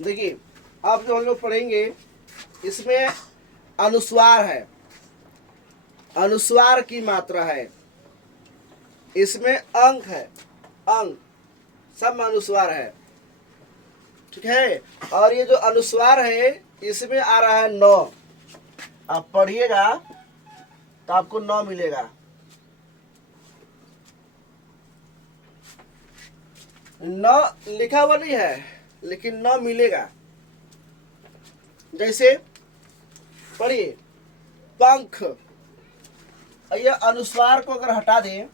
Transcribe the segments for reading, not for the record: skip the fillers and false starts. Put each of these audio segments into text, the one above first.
देखिए अब जो हम लोग पढ़ेंगे इसमें अनुस्वार है, अनुस्वार की मात्रा है, इसमें अंक है, अंक सब में अनुस्वार है, ठीक है। और ये जो अनुस्वार है इसमें आ रहा है 9। आप पढ़िएगा तो आपको 9 मिलेगा। 9 लिखा हुआ नहीं है लेकिन 9 मिलेगा। जैसे पढ़िए पंख, ये अनुस्वार को अगर हटा दें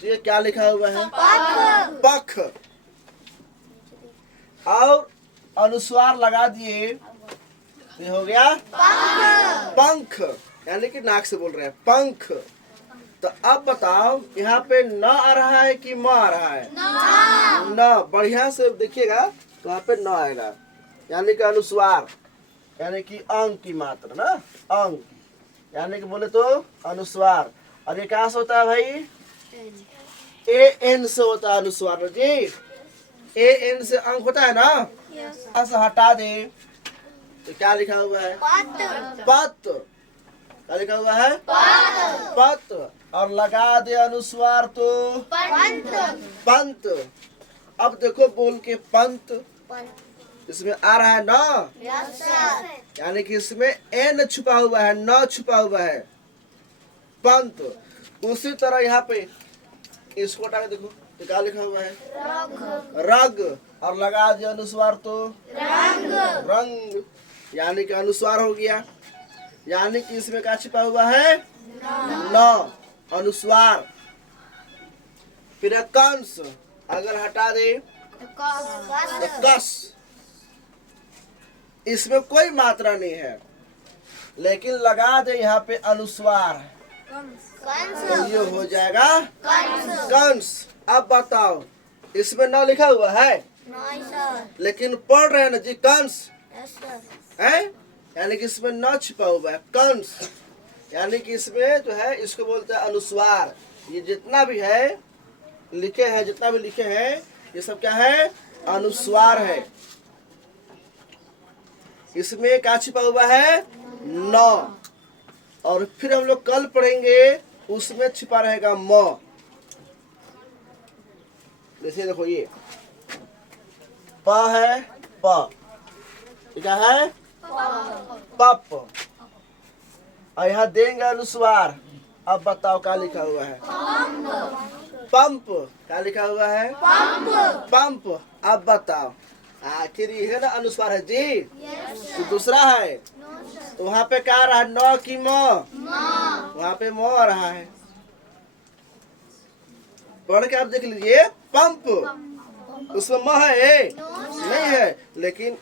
तो ये क्या लिखा हुआ है? पख। और अनुस्वार लगा दिए तो ये हो गया पंख, यानी कि नाक से बोल रहे हैं पंख। तो अब बताओ यहाँ पे न आ रहा है कि म आ रहा है? न। बढ़िया से देखिएगा तो यहाँ पे न आएगा, यानी कि अनुस्वार, यानी कि अंक की मात्रा ना, अंक यानी कि बोले तो अनुस्वार। और ये कहाँ से होता है भाई? ए एन से होता है अनुस्वार जी। ए एन से अंक होता है ना, ऐसा हटा दे तो क्या लिखा हुआ है? पत। क्या लिखा हुआ है? पत। और लगा दे अनुस्वार तो पंत। अब देखो बोल के पंत, इसमें आ रहा है ना, यानी कि इसमें एन छुपा हुआ है, न छुपा हुआ है, पंत। उसी तरह यहाँ पे इसको हटा के देखो तो क्या लिखा हुआ है? रग। और लगा दिया अनुस्वार तो रंग, यानी कि अनुस्वार हो गया। यानी कि इसमें क्या छिपा हुआ है? न, अनुस्वार। फिर है कंस, अगर हटा दे तो कस। इसमें कोई मात्रा नहीं है लेकिन लगा दे यहाँ पे अनुस्वार, तो ये हो जाएगा कंस। अब बताओ इसमें न लिखा हुआ है लेकिन पढ़ रहे हैं ना जी कंस है, यानी कि इसमें न छिपा हुआ है कंस, यानी कि इसमें जो है इसको बोलते हैं अनुस्वार। ये जितना भी है लिखे हैं, जितना भी लिखे हैं ये सब क्या है? अनुस्वार है। इसमें क्या छिपा हुआ है? न। और फिर हम लोग कल पढ़ेंगे उसमें छिपा रहेगा म। जैसे देखो ये प है, प क्या है? पप। और यहाँ देंगे अनुस्वार। अब बताओ क्या लिखा हुआ है? पंप। क्या लिखा हुआ है? पंप। अब बताओ आखिर ये है ना अनुस्वार है जी, तो दूसरा है तो वहाँ पे क्या आ रहा है? न की म? वहाँ पे म आ रहा है। पढ़ के आप देख लीजिए पंप, उसमें म है नहीं है लेकिन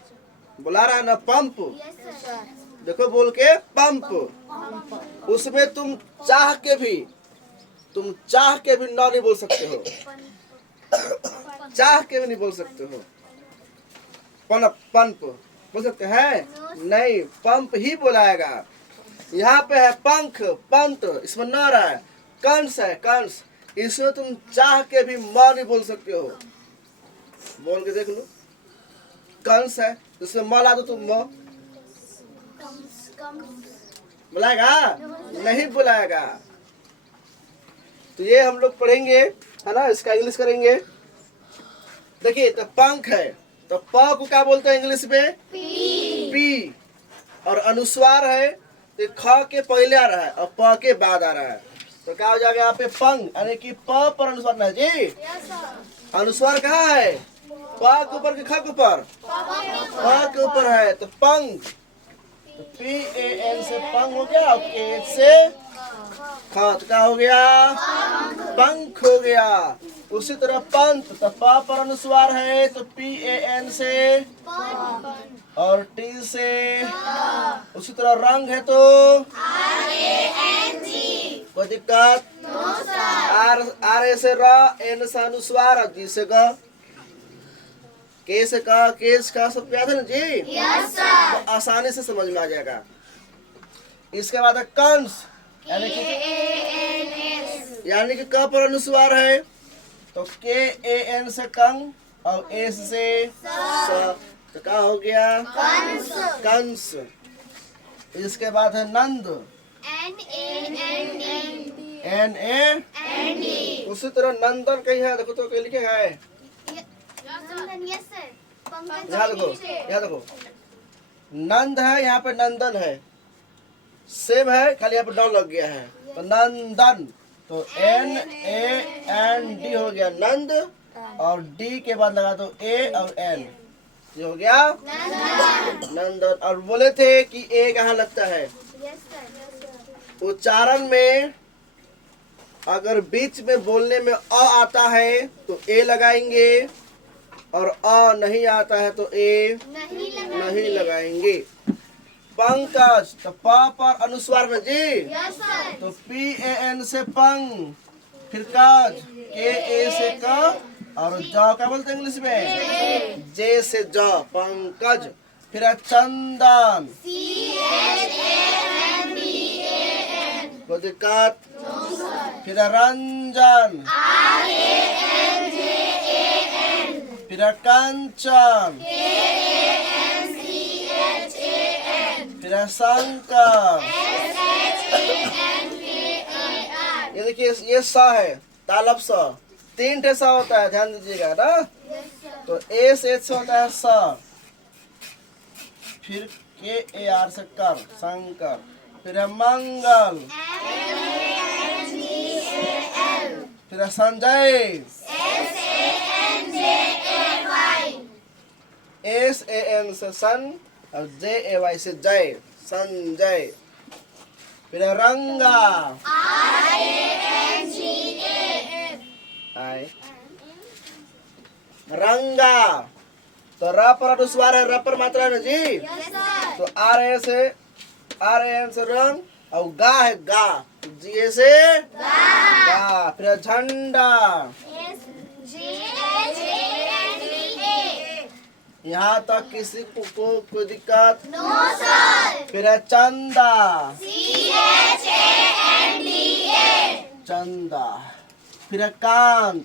बुला रहा है ना पंप। देखो बोल के पंप। उसमें तुम चाह के भी न नहीं बोल सकते हो, चाह के भी नहीं बोल सकते हो। पंप बोल सकते हैं? नहीं, पंप ही बोलाएगा। यहाँ पे है पंख, पंत, इसमें न रहा है। कंस है, कंस, इसमें तुम चाह के भी म नहीं बोल सकते हो। बोल के देख लो, कंस है इसमें म ला दो तुम, म बुलाएगा? नहीं बुलाएगा। तो ये हम लोग पढ़ेंगे है ना, इसका इंग्लिश करेंगे। देखिए तो पंख है तो प को क्या बोलते हैं इंग्लिश में? पी। और अनुस्वार है तो ख के पहले आ रहा है और प के बाद आ रहा है, तो क्या हो जाएगा यहाँ पे? पंग, यानी कि प पर अनुस्वार नहीं जी। अनुस्वार कहाँ है? प के ऊपर कि ख के ऊपर? प के ऊपर है तो पंग। तो पी ए एन से पंग हो गया और के से ख, तो क्या हो गया? पंख हो गया। उसी तरह पंत, तो प पर अनुस्वार है तो पी ए एन से और टी से। उसी तरह रंग है तो कोई दिक्कत? आर आर ए से र, एन से अनुस्वार, जी से ग, के से क, केस का सब याद है ना जी? तो आसानी से समझ में आ जाएगा। इसके बाद है कंस, यानी कि क पर अनुस्वार है तो के ए एन से कंग, और एस से स, तो क्या हो गया? कंस। इसके बाद है नंद, NAND। उसी तरह नंदन कहीं है, देखो तो कहीं लिखे है, यहाँ देखो, यहाँ देखो, नंद है, यहाँ पे नंदन है, सेम है, खाली यहाँ पे डॉल लग गया है, तो नंदन। तो NAND हो गया नंद, और D के बाद लगा दो A और N, ये हो गया नंदन। और बोले थे कि A कहाँ लगता है? उच्चारण में अगर बीच में बोलने में अ आता है तो ए लगाएंगे, और अ नहीं आता है तो ए नहीं लगाएंगे। पंकज, तो प पर अनुस्वार में जी, तो PAN से पंग, फिर कज KA से क, और ज क्या बोलते हैं इंग्लिश में? J से ज, पंकज। फिर है चंदन, कोई दिक्कत? फिर है रंजन, फिर है कंचन, फिर है शंकर। ये देखिए, ये स है, तालब स, 3 ठे स होता है, ध्यान दीजिएगा ना। तो SH से होता है स, फिर KAR से कर, शंकर। फिर है मंगल, फिर है संजय, SAN से सन, और JAY से जय, संजय। फिर है रंगा, रंगा, तो र पर अनुस्वार है, र पर मात्रा है ना जी, तो RAN से रंग, और गा है गा, GA से गा। फिर है झंडा, यहाँ तक किसी को कोई दिक्कत? फिर है चंदा, चंदा। फिर है कांत,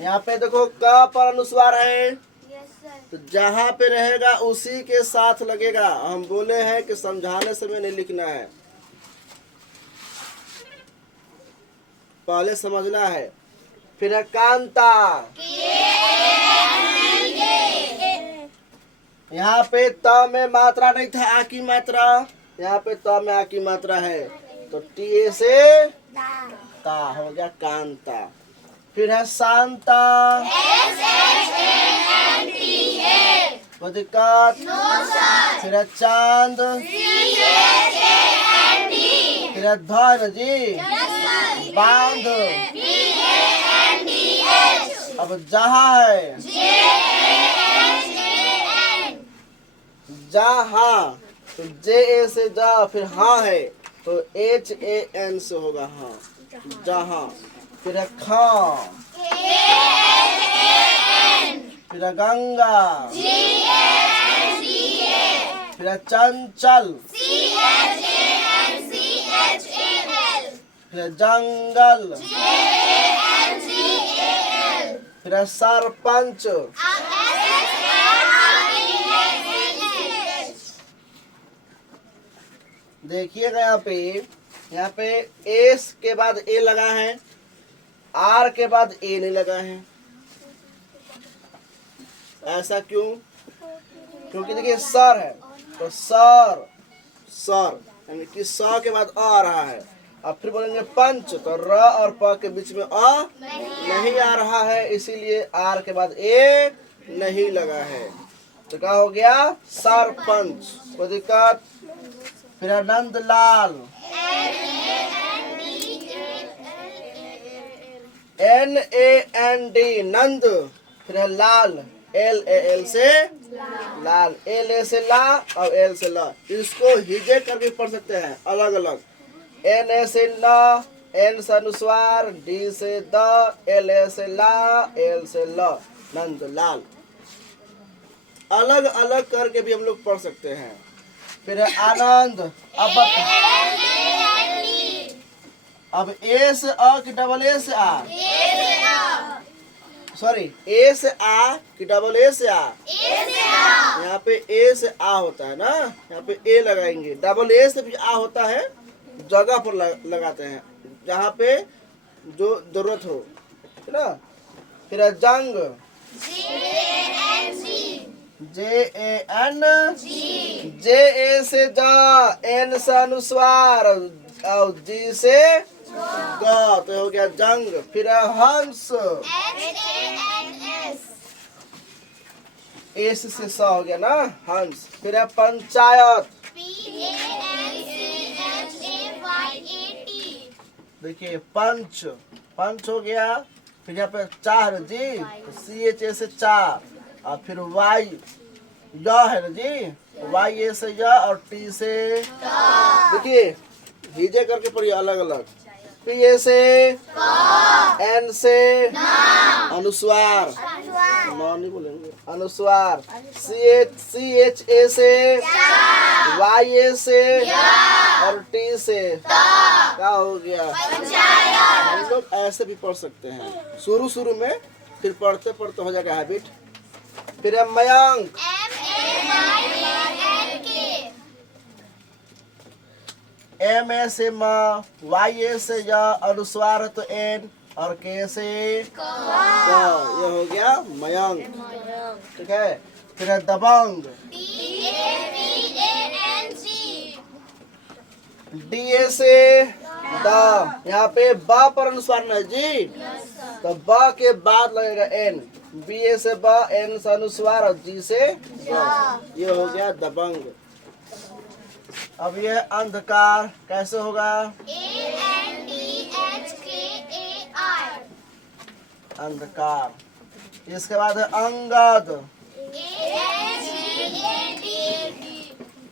यहाँ पे देखो क पर अनुस्वार है, तो जहाँ पे रहेगा उसी के साथ लगेगा। हम बोले हैं कि समझाने समय नहीं लिखना है, पहले समझना है। फिर है कांता, यहाँ पे त में मात्रा नहीं था, आ की मात्रा, यहाँ पे त में आ की मात्रा है, तो TA से ता हो गया कांता। फिर है शांता, कोई दिक्कत? फिर है चांद, फिर है धन जी, बांध। अब जहाँ है, जहाँ, तो JA से जा, फिर हाँ है, तो HAN से होगा हाँ, जहाँ। फिर है खां, फिर है गंगा, फिर है चंचल, फिर है जंगल, फिर है सरपंच, देखिएगा यहाँ पे एस के बाद ए लगा है, आर के बाद ए नहीं लगा है। ऐसा क्यों? क्योंकि देखिए सर है, तो सर, सर यानी कि स के बाद आ रहा है। अब फिर बोलेंगे पंच, तो र और प के बीच में अ नहीं आ रहा है, इसीलिए आर के बाद ए नहीं लगा है। तो क्या हो गया? सरपंच। कोई दिक्कत? फिर नंदलाल, NAND नंद। फिर है लाल, LAL से लाल, LA से ला और L से ला। इसको हिजे करके पढ़ सकते हैं अलग अलग। NA से न, N से अनुस्वार, D से द, LA से ला, L से ल, नंद लाल। अलग अलग करके भी हम लोग पढ़ सकते हैं। फिर है आनंद। अब ए से अ कि डबल ए से आ? सॉरी ए से आ कि डबल ए से आ? यहाँ पे ए से आ होता है ना, यहाँ पे ए लगाएंगे। डबल ए से भी आ होता है, जगह पर लगाते हैं जहाँ पे जो जरूरत हो, है ना। फिर है जंग, JAN, जे ए से जा, एन से अनुस्वार और जी से ग, तो हो गया जंग। फिर है हंस, एस से स हो गया ना, हंस। फिर है पंचायत, देखिए पंच, पंच हो गया। फिर यहाँ पे चार जी, CH से चार, और फिर वाई य है ना जी, YA से य और T से, देखिए हिजे करके पढ़िए अलग अलग। PA से N से अनुस्वार, नहीं बोलेंगे अनुस्वार। CHA से YA से और T से, क्या हो गया? हम लोग ऐसे भी पढ़ सकते हैं शुरू में, फिर पढ़ते पढ़ते हो जाएगा हैबिट। फिर है मयंक, MA से म, YA से य, अनुस्वार है तो N और K से क, ये हो गया मयंक, ठीक है। फिर है दबंग, DA से द, यहाँ पे ब पर अनुस्वार है जी, तो ब के बाद लगेगा N। BA से ब, N से अनुस्वार और G से ग, ये हो गया दबंग। अब ये अंधकार कैसे होगा? अंधकार। इसके बाद है अंगद,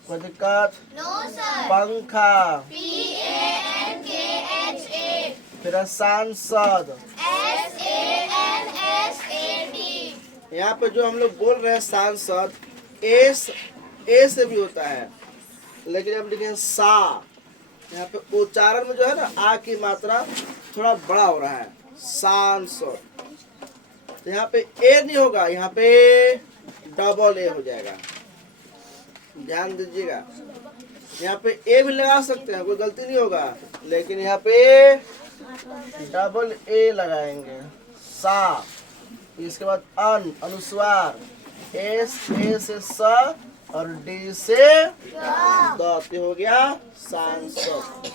कोई दिक्कत? पंखा। फिर है सांसद, यहाँ पे जो हम लोग बोल रहे हैं सांसद, ए से भी होता है, लेकिन अब लिखे सा, यहाँ पे उच्चारण में जो है ना आ की मात्रा थोड़ा बड़ा हो रहा है, सांसद। तो यहाँ पे ए नहीं होगा, यहाँ पे डबल ए हो जाएगा, ध्यान दीजिएगा। यहाँ पे ए भी लगा सकते हैं, कोई गलती नहीं होगा, लेकिन यहाँ पे डबल ए लगाएंगे, सा। इसके बाद अनुस्वार, एस, ए से स और डी से द, हो गया सांसद।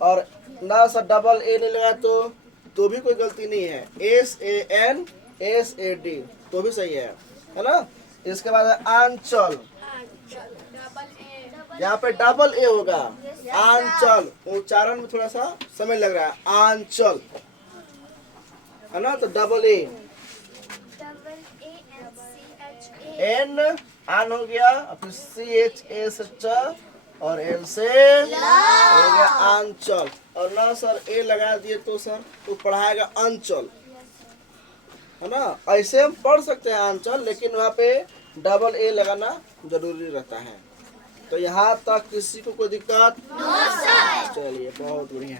और ना सा डबल ए नहीं लगा तो भी कोई गलती नहीं है, SAN SAD तो भी सही है ना। इसके बाद है आंचल, यहाँ पे डबल ए होगा, आंचल। उच्चारण में थोड़ा सा समय लग रहा है, आंचल है ना, तो डबल ए, N आन हो गया, फिर CHA से च और L से हो गया आंचल। और ना सर ए लगा दिए तो सर तो पढ़ाएगा अंचल, है ना। ऐसे हम पढ़ सकते हैं आंचल, लेकिन वहाँ पे डबल ए लगाना जरूरी रहता है। तो यहाँ तक किसी को कोई दिक्कत? चलिए बहुत बढ़िया।